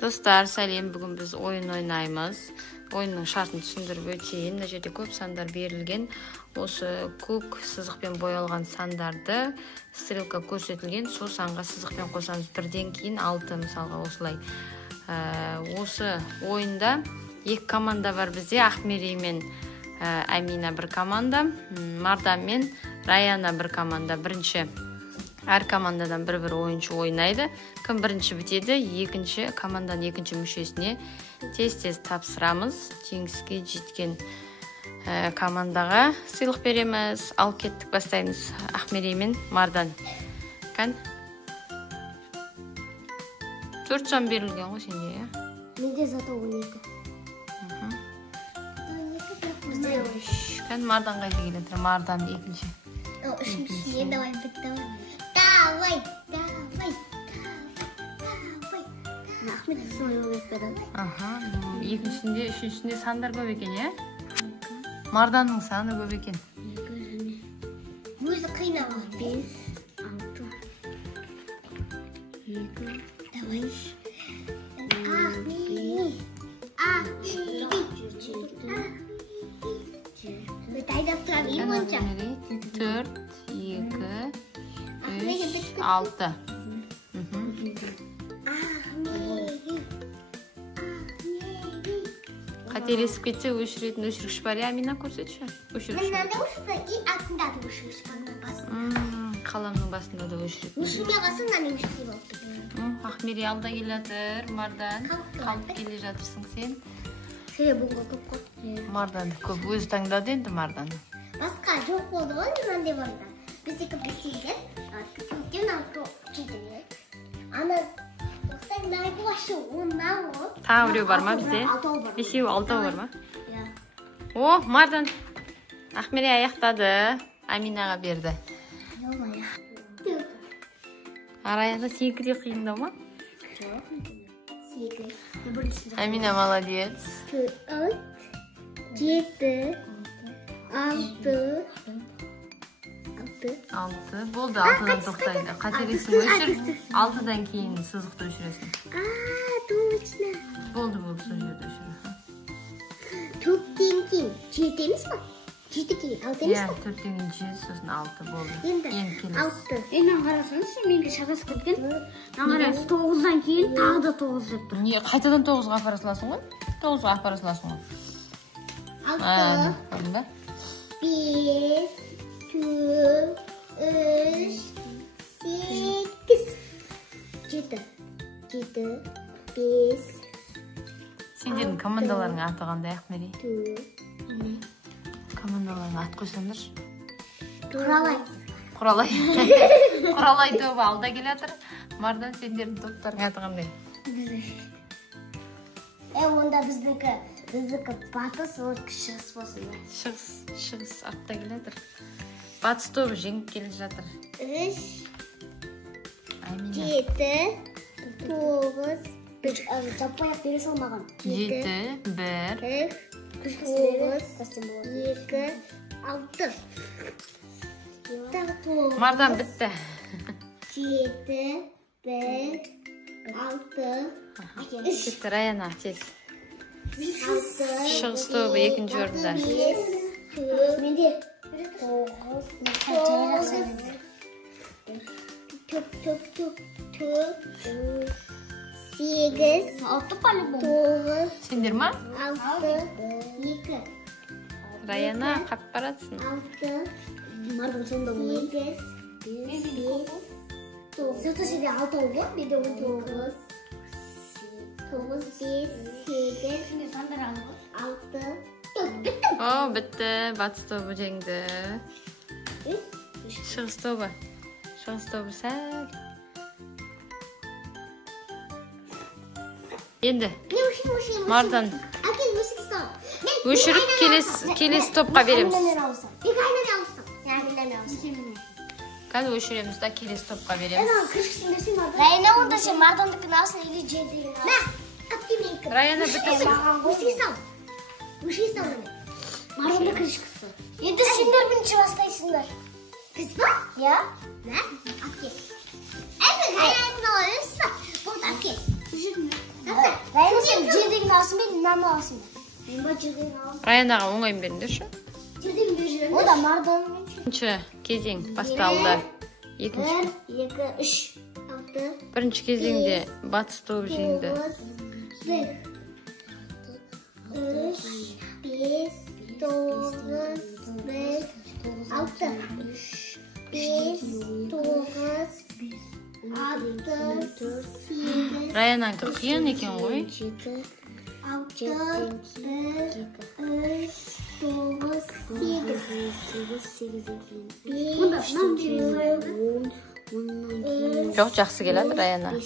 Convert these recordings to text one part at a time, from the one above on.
Dostlar, сәлем. Бүгін біз ойын ойнаймыз. Ойынның шартын түсіндіріп өтейін. Мына жерде көп сандар берілген. Осы көк сызықпен боялған сандарды стрелка көрсетілген. Сол санға сызықпен қосамыз. Бірден кейін 6 мысалға осылай. Осы ойында екі команда бар бізде. Ахмери мен Амина бір команда, Мардан мен Раяна бір команда. Бірінші әр командадан бір-бір ойыншы ойнайды. Кім бірінші бітеді, екінші команданың екінші мүшесіне тез-тез тапсырамыз. Жеңіске жеткен командаға сыйлық береміз. Ал кеттік, бастаймыз. Ахмери мен Мардан. Кән? 4 сан берілген ғой сенде, иә? Менде зато 12. Кән, Мардан қайда келетір? Мардан екінші. Үшінші, давай, бітті. Давай. Ахмет солай ойып береді. Екіншінде, үшіншінде сандар көп екен, е? Марданның саны көп екен. Өзі қиынау. 5, 6, 2, давай. Айдап тұрам, ем онша. 4, 2, 3, 6. Қателесіп кетсе өшіретін өшіргіш бар, Амина көрсетші. Мынада өшірді, и артында да өшіргіш бар басында. Қаламның басында да өшіретін. Өшірме қалсын, мынаны өшірсе болып. Ахмери алда келатыр, Мардан. Қалып келе жатырсың сен. Бұнға көп қой. Мардан көп өзі таңдады енді Мардан. Басқа жоқ болды ғой, мынандай барда. Біздегі бесейден, көктен алты жетілер. Ана, остай найбы башы оннан ғой. Тағы біреу бар ма бізде? Бесеу, алтау бар ма? О, Мардан. Ахмери аяқтады. Аминаға берді. Араяна секіре қиындау ма? Жоқ. Амина молодец. 4, 7, 6. Болды, 6-дан тоқтайды. Қателесің өшір, 6-дан кейін сызықты өшіресің. Точно. Болды, сол жерді өшір. 4-тен кейін 7 емес па? 7 кейін 6 емес па? 4-тен кейін 7, сосын 6 болды. Енді 6. Енен қарасаңызшы, менге шағасы кеткен. Нағарайсы 9-дан кейін тағы да 9 деп тұр. Не, қайтадан 9-ға апара саласың ғой? 9-ға апара саласың ғой. 6, 5, 4, 3, 8, 7, 5. Сендердің командаларың аты қандай, Ахмери? 4. Командаларың ат қойсаңдаршы. Құралай. Құралай тобы алда келатыр. Мардан, сендердің топтарың аты қандай? Онда біздікі батыс, олардікі шығыс болсын. Шығыс артта келатыр. Батыс тобы жеңіп келе жатыр. 3, 7, 9, жаппай ақ бере салмаған. 7, 1, 9, 2, 6. Мардан бітті. 7, 1, 6. Кетті, Раяна, тез. 6. Шығыс тобы екінші орында. 5, 4, менде 8, 9. Сендер ма? 6, 2. Раяна, қап баратсың. 6. Мардан сонда болайын. 8, 9. Сырты жерде 6 ғой, менде 19. 9, 5, 8, 6. О, бітті. Батыс тобы жеңді. Шығыс тобы сәл. Енді Мардан өшіріп келесі топқа береміз. Қазір өшіреміз да келесі топқа береміз. Раяна онда сен Мардандыкін алсын, или жерден алсын. Раяна бітірсің. Өшіге салды. Марданды кірішкісі. Енді сендер бірінші бастайсыңдар. Біз ба? Я? Да? Окей. Rayanaga oңайын беріңдерші. O da mardan. Бірінші кезең басталды. Екінші. 1, 2, 3, 6. Бірінші кезеңде батыс тобы жеңді. 1, 3, 5, 9, 1, 6. 5, 9, 6, 8. Rayanaga қиын екен ғой. 6, 1, 3, 9, 8. Жоқ, жақсы келеді Раяна. 7,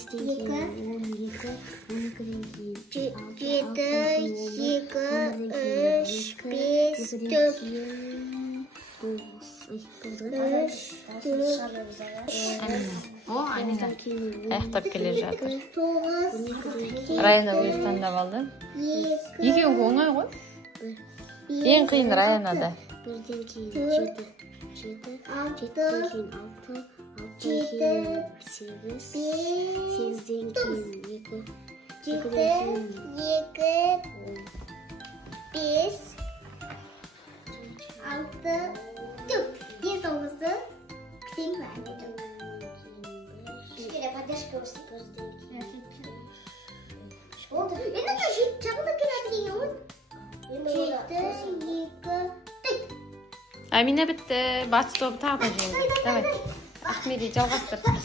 О, Амина аяқтап келе жатыр. Раяна өзі таңдап алды. Екеуі оңай ғой. Ең қиын Раянада. 7, Амина бітті. Батыс тобы тағы да жеңді. Давай. Ахмеди жалғастыр. Давай.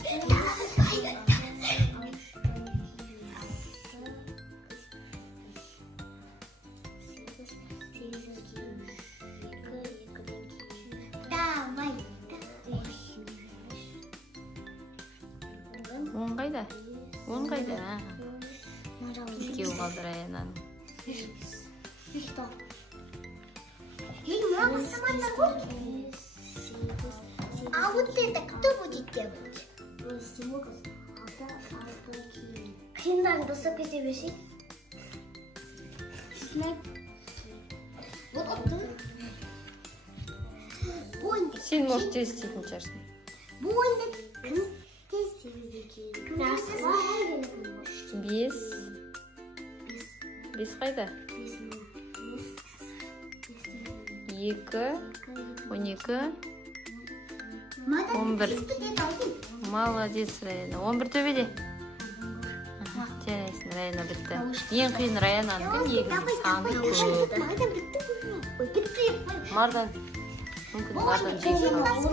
Он қайда? Он қайда? Екеуі қалды Раянаның. А вот это кто будет делать? Қиындарын достап кете берсей. Вот отты. Бойндық. Сен может тез істейтін шығарсың. Бойндық. Тез. 5 қайда? 2, 12, 11. Молодец, Раяна. 11 төбеде. Жарайсың, Раяна бітті. Ең қиын Раянаның негізі саны көп. Мардан. Мүмкін мардан жеңіп қалды.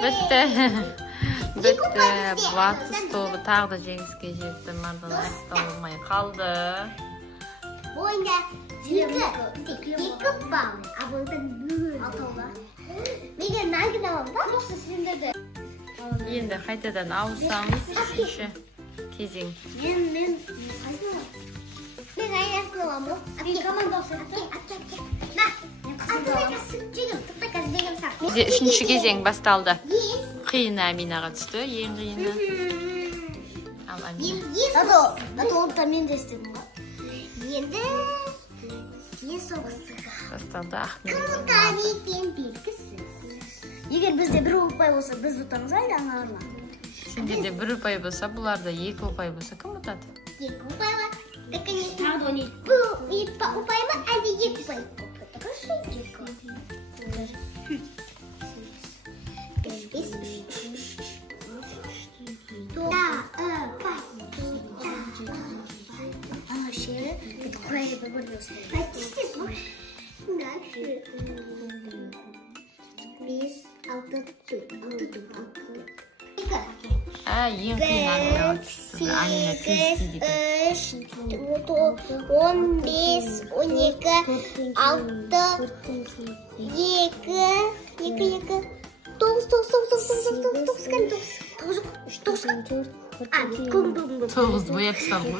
Бітті. Батыс тобы тағы да жеңіске жетті. Мардан аяқталмай қалды. Бойында 2 балл, а бойында 6 балл. Менде нагина бар ба? Просто сендерде. Енді қайтадан ауысамыз. Үшінші кезең. Мен аяқталамын ба? Бізде үшінші кезең басталды. Қиын Аминаға түсті. Ең қиыны. Ал Амина. Мен де істедім ғой. Енді сен соғыстыға. Басталды Ахмеди. Кімді екен белгісіз. Егер бізде 1 ұпай болса, біз ұтамыз әлі аңағырма. Сендерде 1 ұпай болса, бұларда 2 ұпай болса, кім ұтады? 2 ұпай ма? Бұл ұпай ма, әлде 2 ұпай? Хорошо, 2 ұпай. Ең қиын Аминаға түсті. Амина тез істейді. 15, 12, 6, 2, 9, 9 бояп салгы.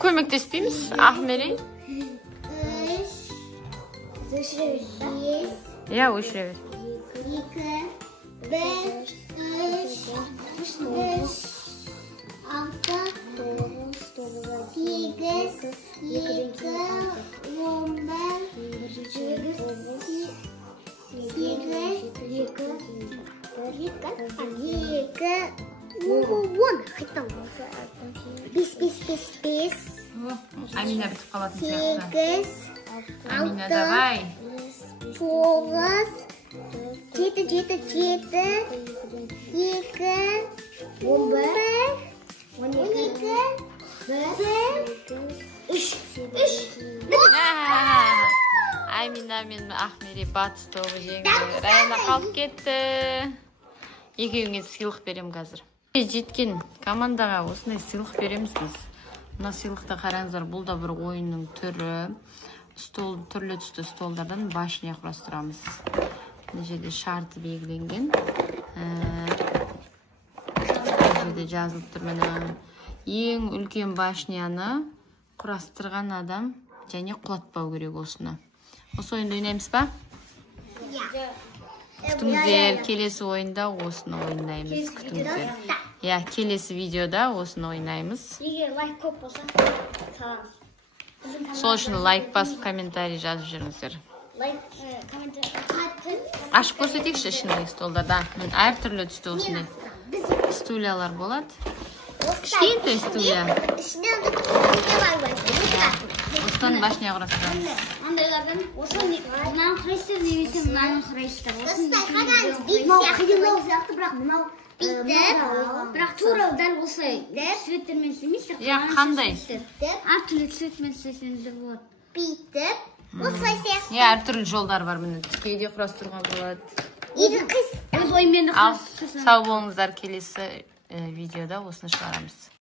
Көмектеспейміз, Ахмери? Я өшіре бер. 2, 5, 3, 6, 8, 5. Амина бітіп қалатын сияқты. 8, Амина, давай. 9, 7, 2, 11, 12, 1, 3. Амина мен Ахмери батыс тобы жеңді. Райана қалып кетті. Екеуіңе сыйлық берем қазір. Жеткен командаға осындай сыйлық береміз біз. Мына сыйлықты қараңыздар, бұл да бір ойынның түрі. Түрлі түсті столдардан башня құрастырамыз. Мына жерде шарты белгіленген. Мына жерде жазылып тұр міне. Ең үлкен башняны құрастырған адам және құлатпау керек осыны. Осы ойынды ойнаймыз ба? Күтіңіздер, келесі ойында осыны ойнаймыз. Күтіңіздер. Келесі видеода осыны ойнаймыз. Егер лайк көп болса, саламыз. Сол үшін лайк басып, комментарий жазып жүріңіздер. Лайк, комментарий. Ашып көрсетейікші ішіндегі столдарда. Әр түрлі түсті осындай стульялар болады. Кішкентай стулья. Осыдан башня құрастырамыз. Андайлардан мынаны құрайсыздар немесе мынаны құрайсыздар. Бірақ тура дәл осылай цветтермен істемейсіздер. Қандай? Әр түрлі цветмен істесеңіздер болады. Бүйтіп, осылай сияқты. Әр түрлі жолдар бар, міне кейде құрастыруға болады. Өз ойымен Ал сау болыңыздар, келесі видеода осыны шығарамыз.